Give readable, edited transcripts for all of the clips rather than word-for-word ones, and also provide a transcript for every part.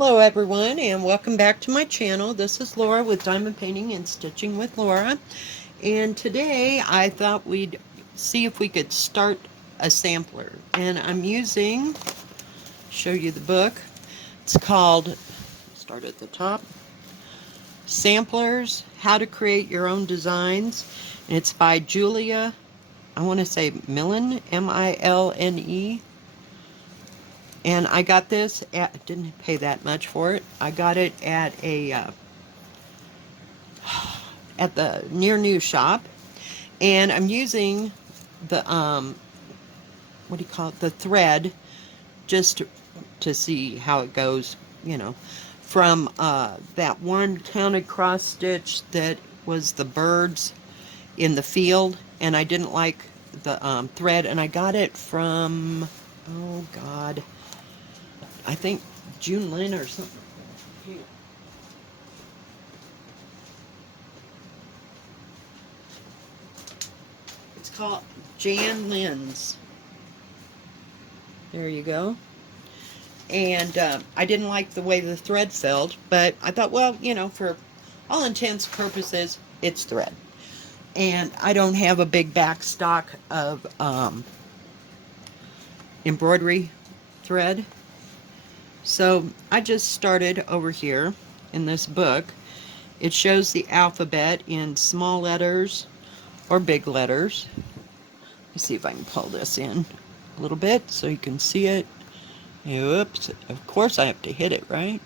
Hello everyone and welcome back to my channel. This is Laura with Diamond Painting and Stitching with Laura. And today I thought we'd see if we could start a sampler. And I'm using, show you the book. It's called, start at the top, Samplers, How to Create Your Own Designs. And it's by Julia, I want to say Milne, M-I-L-N-E. And I got this at, didn't pay that much for it. I got it at a at the near new shop, and I'm using the what do you call it, the thread, just to see how it goes, you know, from that one counted cross stitch that was the birds in the field, and I didn't like the thread, and I got it from, oh god, I think June Lynn or something. It's called Jan Lynn's. There you go. And I didn't like the way the thread felt, but I thought, well, you know, for all intents and purposes, it's thread. And I don't have a big back stock of embroidery thread. So I just started over here in this book. It shows the alphabet in small letters or big letters. Let me see if I can pull this in a little bit so you can see it. Oops, of course I have to hit it, right?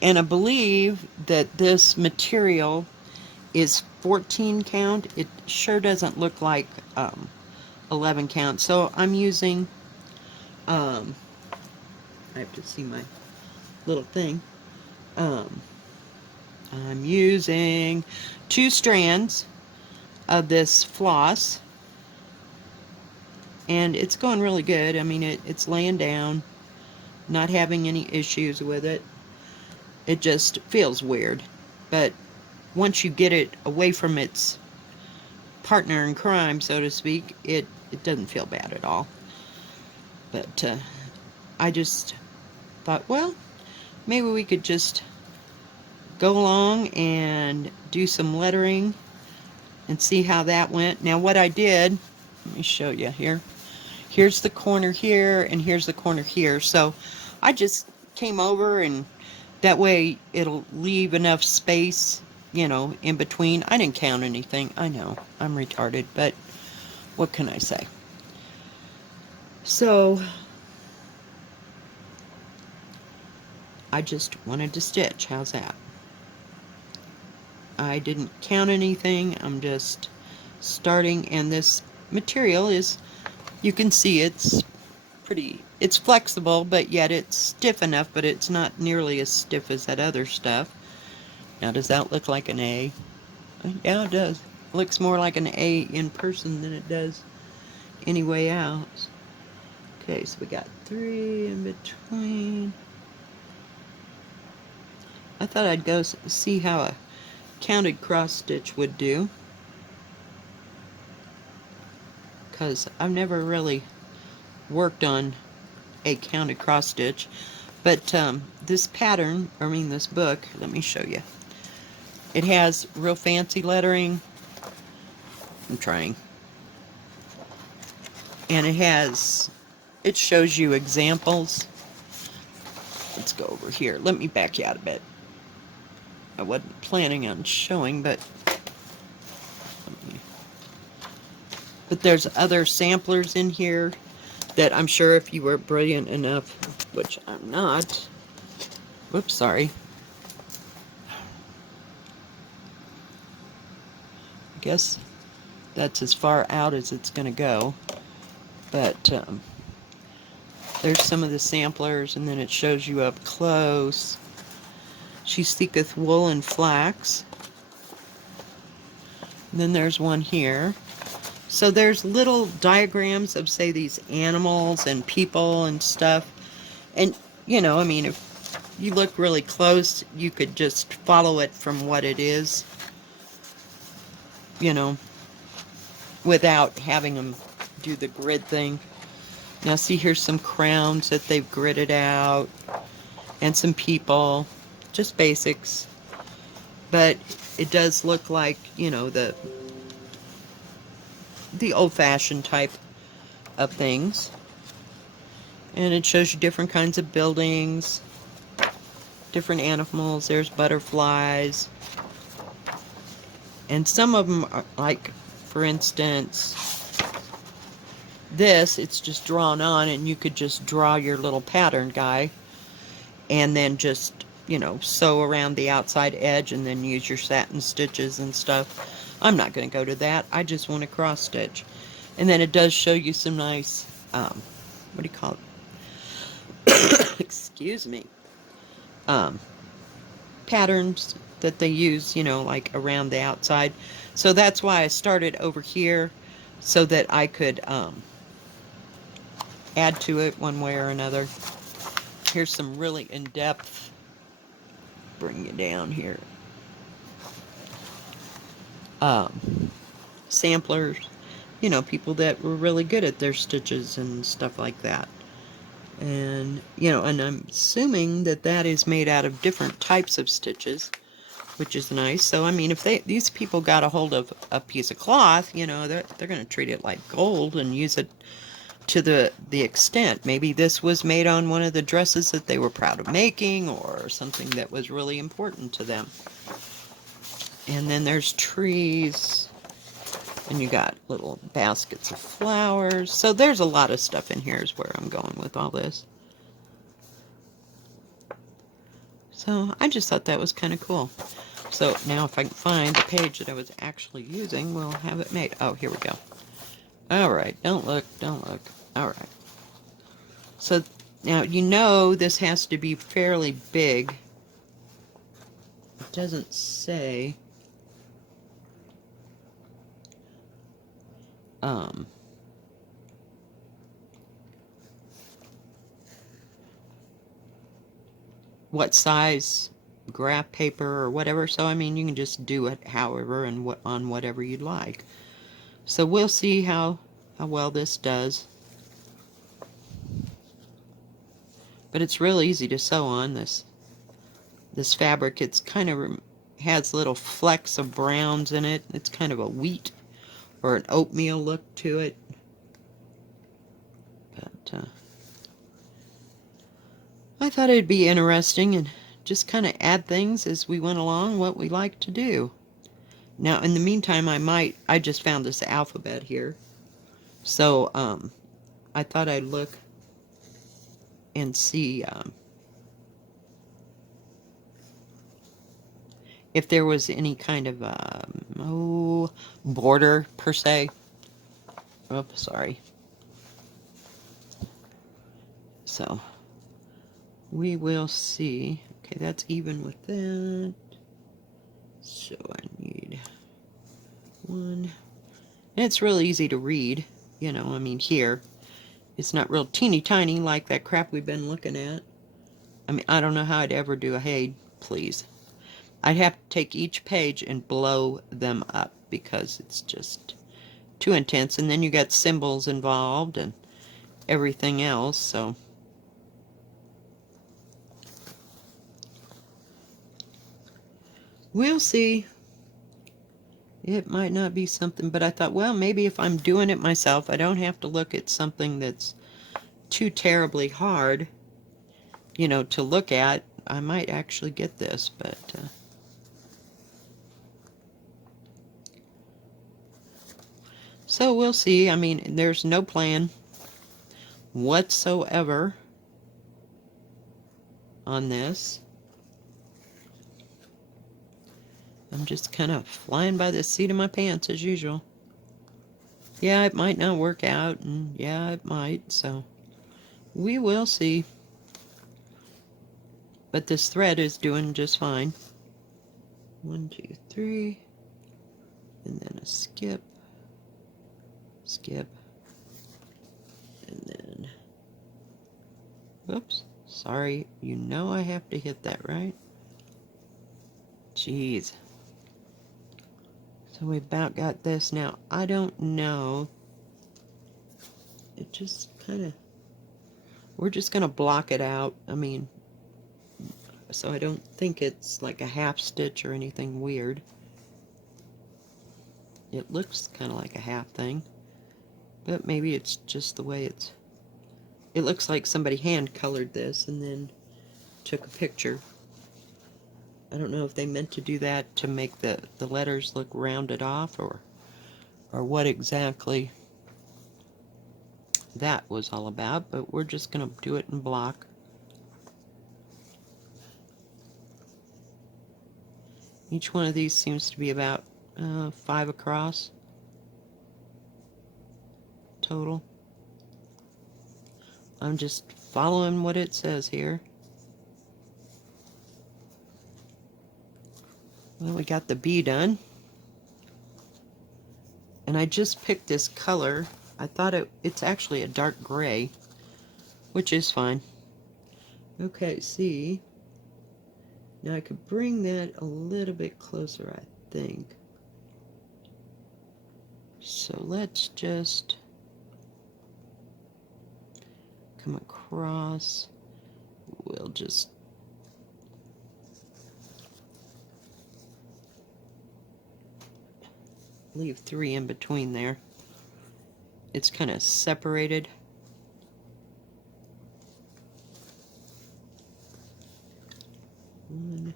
And I believe that this material is 14 count. It sure doesn't look like 11 count. So I'm using, I have to see my little thing. I'm using 2 strands of this floss, and it's going really good. I mean, it's laying down, not having any issues with it. It just feels weird, but once you get it away from its partner in crime, so to speak, it doesn't feel bad at all. But I just thought, well, maybe we could just go along and do some lettering and see how that went. Now what I did, let me show you here. Here's the corner here, and here's the corner here. So I just came over, and that way it'll leave enough space, you know, in between. I didn't count anything. I know, I'm retarded, but what can I say? So I just wanted to stitch. How's that? I didn't count anything. I'm just starting, and this material is, you can see it's pretty, it's flexible, but yet it's stiff enough, but it's not nearly as stiff as that other stuff. Now, does that look like an A? Yeah, it does. It looks more like an A in person than it does any way out. Okay, so we got 3 in between. I thought I'd go see how a counted cross stitch would do, because I've never really worked on a counted cross stitch. But this pattern, I mean this book, let me show you. It has real fancy lettering. I'm trying. And it shows you examples. Let's go over here. Let me back you out a bit. I wasn't planning on showing, but there's other samplers in here that I'm sure if you were brilliant enough, which I'm not. Whoops, sorry. I guess that's as far out as it's going to go. But there's some of the samplers, and then it shows you up close. She seeketh wool and flax. And then there's one here. So there's little diagrams of, say, these animals and people and stuff. And, you know, I mean, if you look really close, you could just follow it from what it is, you know, without having them do the grid thing. Now, see, here's some crowns that they've gridded out. and some people, just basics. But it does look like, you know, the old-fashioned type of things. And it shows you different kinds of buildings, different animals. There's butterflies. And some of them are like, for instance, this, it's just drawn on, and you could just draw your little pattern guy and then just, you know, sew around the outside edge and then use your satin stitches and stuff. I'm not going to go to that. I just want to cross stitch. And then it does show you some nice, what do you call it? Excuse me. Um, patterns that they use, you know, like around the outside. So that's why I started over here, so that I could add to it one way or another. Here's some really in-depth, bring you down here, samplers, you know, people that were really good at their stitches and stuff like that. And, you know, and I'm assuming that that is made out of different types of stitches, which is nice. So, I mean, if these people got a hold of a piece of cloth, you know, they're going to treat it like gold and use it to the extent. Maybe this was made on one of the dresses that they were proud of making, or something that was really important to them. And then there's trees, and you got little baskets of flowers. So there's a lot of stuff in here is where I'm going with all this. So I just thought that was kind of cool. So now if I can find the page that I was actually using, we'll have it made. Oh, here we go. Alright, don't look, don't look. Alright. So now you know this has to be fairly big. It doesn't say. What size graph paper or whatever, so I mean you can just do it however and on whatever you'd like. So we'll see how well this does. But it's real easy to sew on this fabric. It's kind of has little flecks of browns in it. It's kind of a wheat or an oatmeal look to it. But I thought it'd be interesting and just kind of add things as we went along, what we like to do. Now, in the meantime, I just found this alphabet here. So, I thought I'd look and see if there was any kind of, border, per se. Oh, sorry. So, we will see. Okay, that's even with that. So, I need one. And it's real easy to read, you know, I mean, here. It's not real teeny tiny like that crap we've been looking at. I mean, I don't know how I'd ever do a hey, please. I'd have to take each page and blow them up because it's just too intense. And then you got symbols involved and everything else, so. We'll see. It might not be something, but I thought, well, maybe if I'm doing it myself, I don't have to look at something that's too terribly hard, you know, to look at. I might actually get this, but so we'll see. I mean, there's no plan whatsoever on this. I'm just kind of flying by the seat of my pants as usual. Yeah, it might not work out, and yeah, it might, so we will see. But this thread is doing just fine. 1, 2, 3, and then a skip, skip, and then, whoops, sorry, you know I have to hit that, right? Jeez. So we about got this. Now, I don't know. It just kind of, we're just going to block it out. I mean, so I don't think it's like a half stitch or anything weird. It looks kind of like a half thing, but maybe it's just the way it's... It looks like somebody hand colored this and then took a picture. I don't know if they meant to do that to make the letters look rounded off, or what exactly that was all about, but we're just going to do it in block. Each one of these seems to be about 5 across total. I'm just following what it says here. Well, we got the bee done. And I just picked this color. I thought it's actually a dark gray, which is fine. Okay, see. Now I could bring that a little bit closer, I think. So let's just come across. We'll just leave 3 in between there. It's kind of separated. One.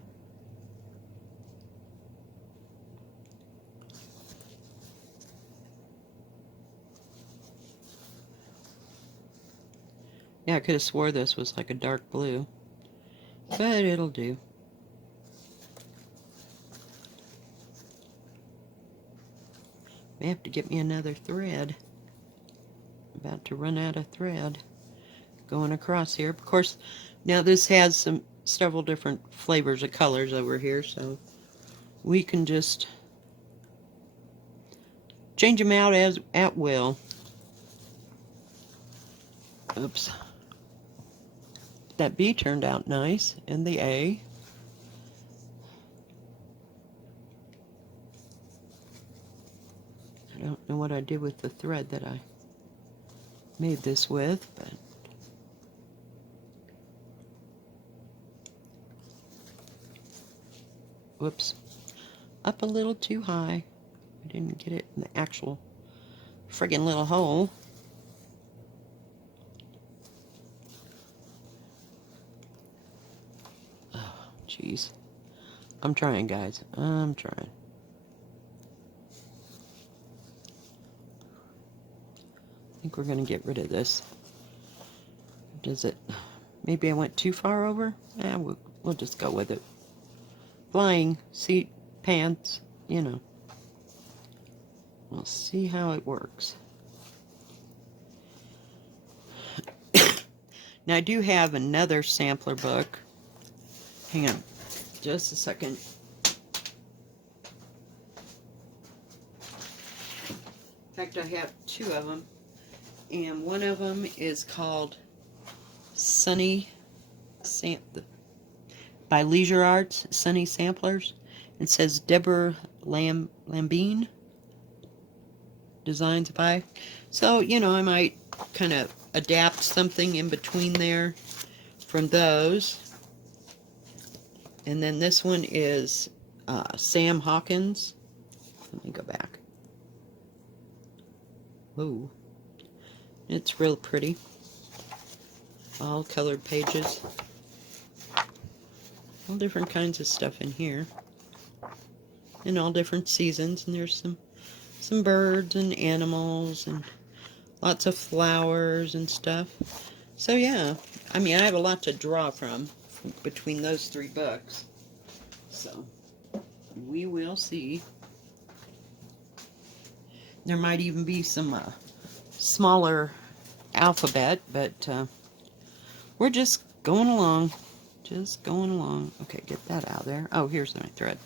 Yeah, I could have swore this was like a dark blue, but it'll do. May have to get me another thread. About to run out of thread going across here. Of course, now this has several different flavors of colors over here, so we can just change them out at will. Oops. That B turned out nice, and the A. I don't know what I did with the thread that I made this with, but whoops, up a little too high. I didn't get it in the actual friggin' little hole. Oh, jeez. I'm trying, guys. I'm trying. I think we're going to get rid of this. Does it... Maybe I went too far over? Yeah, we'll just go with it. Flying seat pants, you know. We'll see how it works. Now I do have another sampler book. Hang on just a second. In fact, I have 2 of them. And one of them is called Sunny by Leisure Arts, Sunny Samplers. It says Deborah Lambine designs by. So, you know, I might kind of adapt something in between there from those. And then this one is Sam Hawkins. Let me go back. Whoa. It's real pretty. All colored pages. All different kinds of stuff in here. In all different seasons. And there's some birds and animals and lots of flowers and stuff. So yeah, I mean, I have a lot to draw from between those 3 books. So we will see. There might even be some smaller alphabet, but we're just going along. Just going along. Okay, get that out of there. Oh, here's my thread.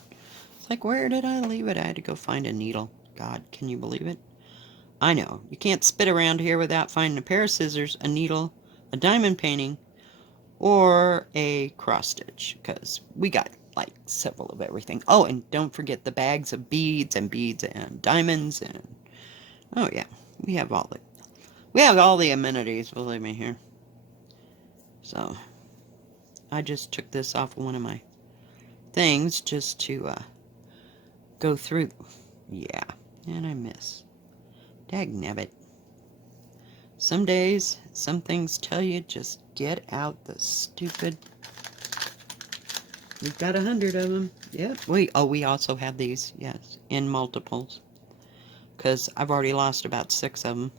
It's like, where did I leave it? I had to go find a needle. God, can you believe it? I know. You can't spit around here without finding a pair of scissors, a needle, a diamond painting, or a cross stitch, because we got like several of everything. Oh, and don't forget the bags of beads and diamonds and oh yeah, we have all the amenities, believe me, here. So I just took this off of one of my things just to go through. Yeah, and I miss. Dagnabbit. Some days, some things tell you just get out the stupid. We've got 100 of them. Yep. We also have these, yes, in multiples. Because I've already lost about 6 of them.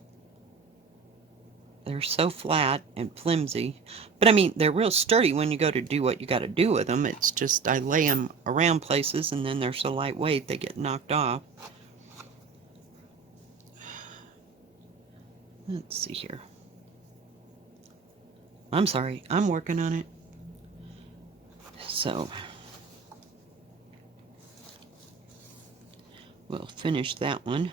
They're so flat and flimsy. But I mean, they're real sturdy when you go to do what you got to do with them. It's just I lay them around places and then they're so lightweight they get knocked off. Let's see here. I'm sorry, I'm working on it. So, we'll finish that one.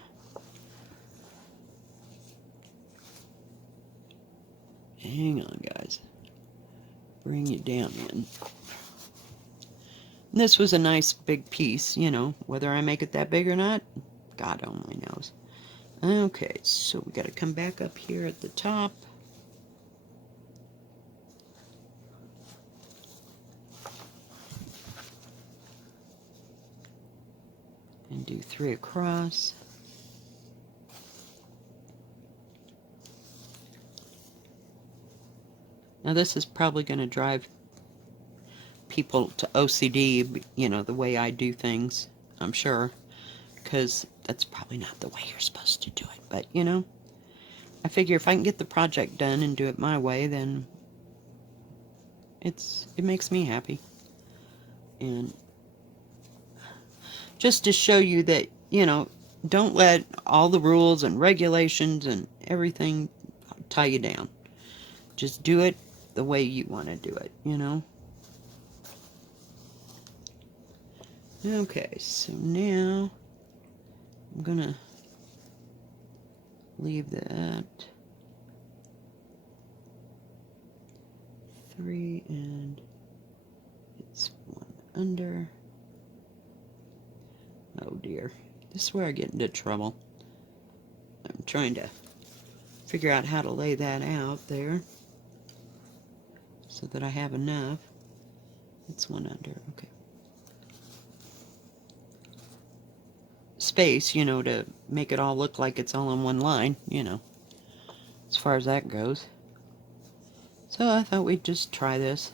Hang on, guys. Bring you down in. This was a nice big piece, you know. Whether I make it that big or not, God only knows. Okay, so we got to come back up here at the top. And do 3 across. Now this is probably going to drive people to OCD, you know, the way I do things, I'm sure. Because that's probably not the way you're supposed to do it. But, you know, I figure if I can get the project done and do it my way, then it makes me happy. And just to show you that, you know, don't let all the rules and regulations and everything tie you down. Just do it the way you want to do it, you know. Okay, so now I'm gonna leave that 3 and it's 1 under. Oh dear, this is where I get into trouble. I'm trying to figure out how to lay that out there so that I have enough. It's 1 under, okay. Space, you know, to make it all look like it's all in one line, you know, as far as that goes. So I thought we'd just try this.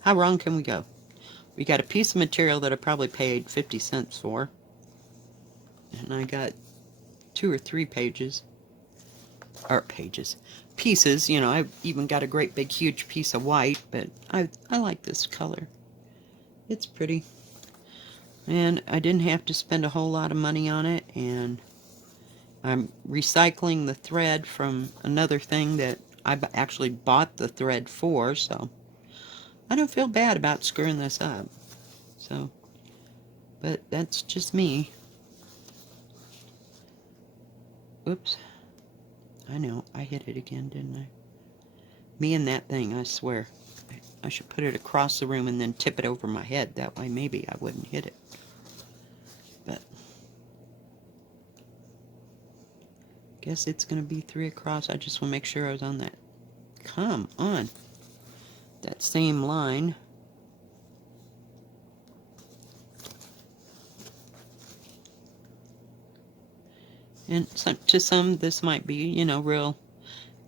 How wrong can we go? We got a piece of material that I probably paid 50 cents for. And I got 2 or 3 pages. Or pieces, you know, I even got a great big huge piece of white, but I like this color. It's pretty. And I didn't have to spend a whole lot of money on it, and I'm recycling the thread from another thing that I actually bought the thread for, so I don't feel bad about screwing this up. So, but that's just me. Oops. I know, I hit it again, didn't I? Me and that thing, I swear. I should put it across the room and then tip it over my head. That way maybe I wouldn't hit it. But guess it's going to be 3 across. I just want to make sure I was on that. Come on. That same line. And to some, this might be, you know, real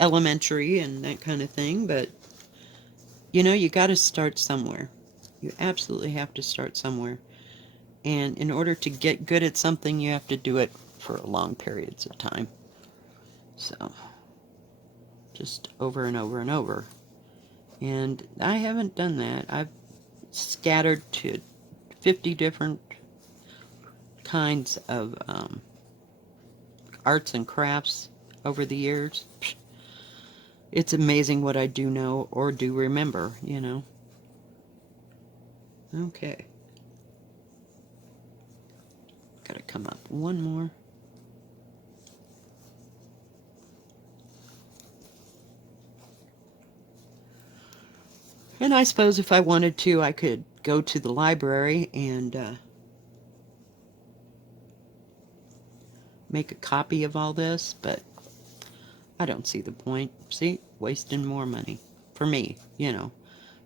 elementary and that kind of thing, but, you know, you got to start somewhere. You absolutely have to start somewhere. And in order to get good at something, you have to do it for long periods of time. So, just over and over and over. And I haven't done that. I've scattered to 50 different kinds of arts and crafts over the years. It's amazing what I do know or do remember, you know. Okay. Gotta come up one more. And I suppose if I wanted to, I could go to the library and make a copy of all this, but I don't see the point. See? Wasting more money. for me, you know.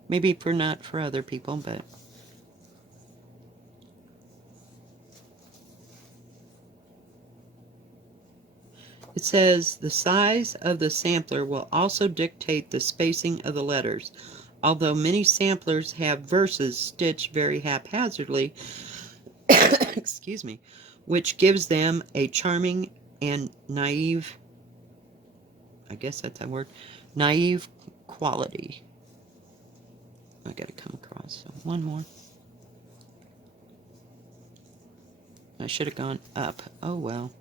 Maybe for not for other people, but it says the size of the sampler will also dictate the spacing of the letters. Although many samplers have verses stitched very haphazardly, excuse me, which gives them a charming and naive, I guess that's that word, naive quality. I gotta come across. So one more. I should have gone up. Oh well.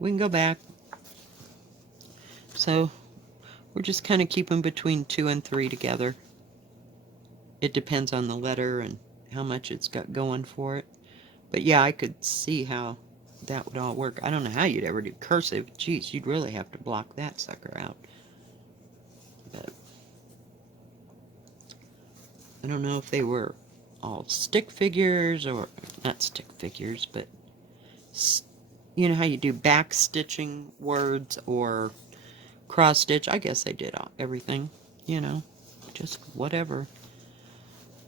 We can go back. So we're just kind of keeping between 2 and 3 together. It depends on the letter and how much it's got going for it. But yeah, I could see how that would all work. I don't know how you'd ever do cursive. Geez, you'd really have to block that sucker out. But I don't know if they were all stick figures or not stick figures, but you know how you do back stitching words or cross stitch. I guess they did everything, you know, just whatever.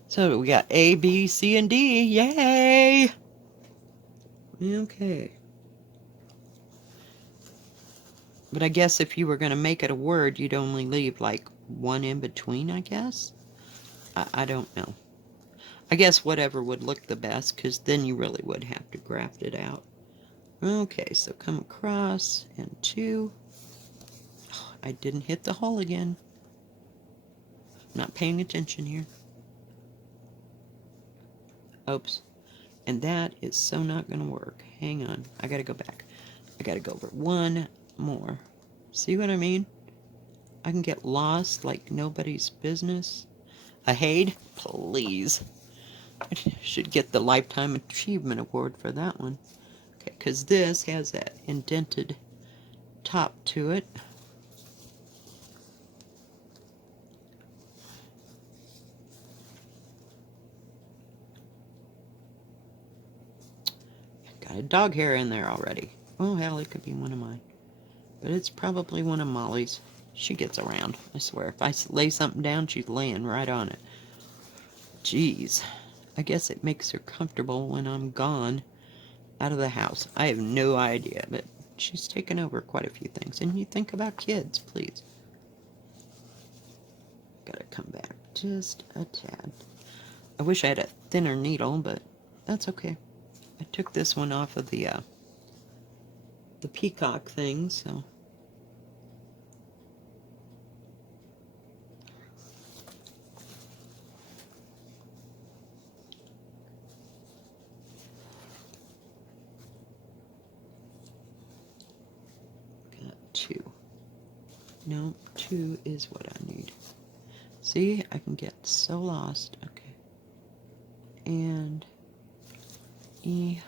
So we got A, B, C, and D. Yay! Okay. But I guess if you were going to make it a word, you'd only leave like one in between, I guess. I don't know. I guess whatever would look the best, because then you really would have to graft it out. Okay, so come across and 2. Oh, I didn't hit the hole again. Not paying attention here. Oops. And that is so not going to work. Hang on. I got to go back. I got to go over one more. See what I mean? I can get lost like nobody's business. Ahead? Please. I should get the Lifetime Achievement Award for that one. Okay, because this has that indented top to it. Got a dog hair in there already. Oh, hell, it could be one of mine. But it's probably one of Molly's. She gets around, I swear. If I lay something down, she's laying right on it. Jeez. I guess it makes her comfortable when I'm gone out of the house. I have no idea, but she's taken over quite a few things. And you think about kids, please. Gotta come back just a tad. I wish I had a thinner needle, but that's okay. I took this one off of the peacock thing, so. Got 2. No, 2 is what I need. See, I can get so lost. Okay. And E.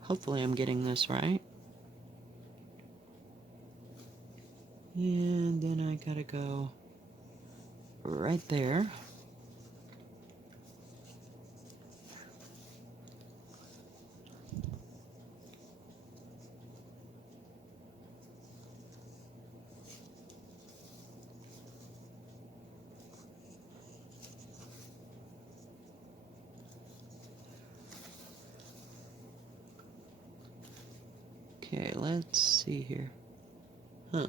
Hopefully I'm getting this right. And then I gotta go right there. Okay, let's see here. Huh.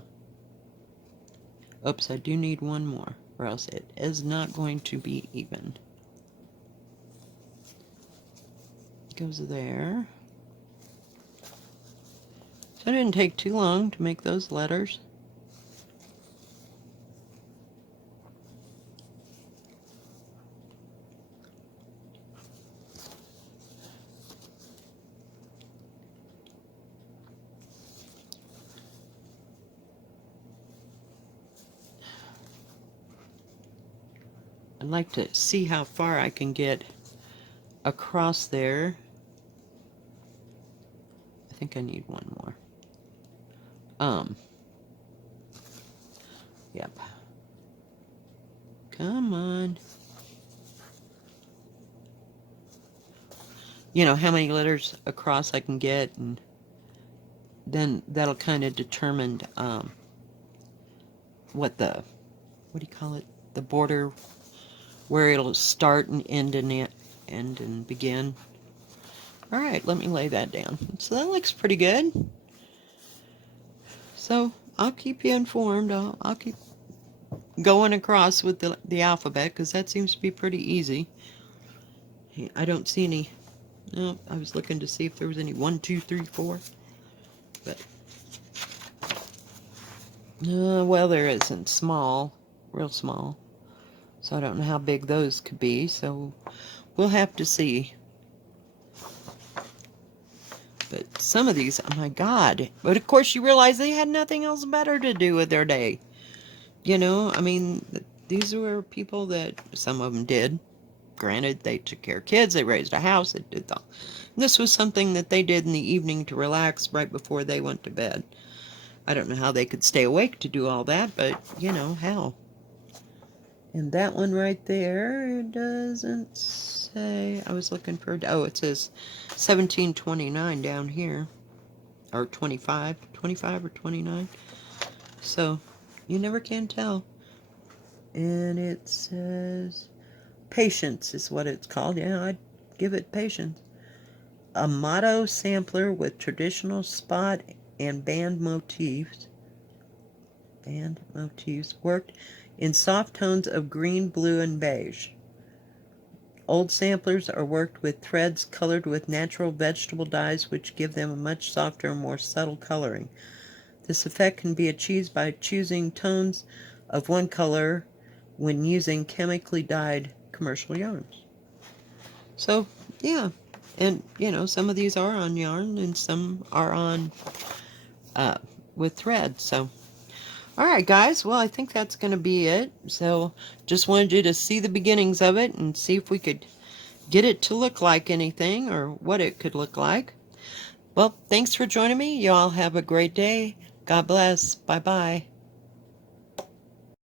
Oops, I do need one more, or else it is not going to be even. It goes there. So it didn't take too long to make those letters. I'd like to see how far I can get across there. I think I need one more. Yep. Come on. you know, how many letters across I can get, and then that'll kind of determine what what do you call it? The border, where it'll start and end and begin. All right, let me lay that down. So that looks pretty good. So I'll keep you informed. I'll keep going across with the alphabet, because that seems to be pretty easy. I don't see any. No, I was looking to see if there was any 1, 2, 3, 4. But well, there isn't. Small, real small. So I don't know how big those could be. So we'll have to see. But some of these, oh my God. But of course, you realize they had nothing else better to do with their day. You know, I mean, these were people that, some of them did. Granted, they took care of kids, they raised a house, they did all. This was something that they did in the evening to relax right before they went to bed. I don't know how they could stay awake to do all that, but, you know, how. And that one right there, it doesn't say. I was looking for, oh, it says 1729 down here. Or 25 or 29. So, you never can tell. And it says Patience is what it's called. Yeah, I'd give it Patience. A motto sampler with traditional spot and band motifs. Worked in soft tones of green, blue, and beige. Old samplers are worked with threads colored with natural vegetable dyes, which give them a much softer and more subtle coloring. This effect can be achieved by choosing tones of one color when using chemically dyed commercial yarns. So, yeah. And, you know, some of these are on yarn and some are on with thread. So, all right, guys. Well, I think that's going to be it. So, just wanted you to see the beginnings of it and see if we could get it to look like anything or what it could look like. Well, thanks for joining me. You all have a great day. God bless. Bye-bye.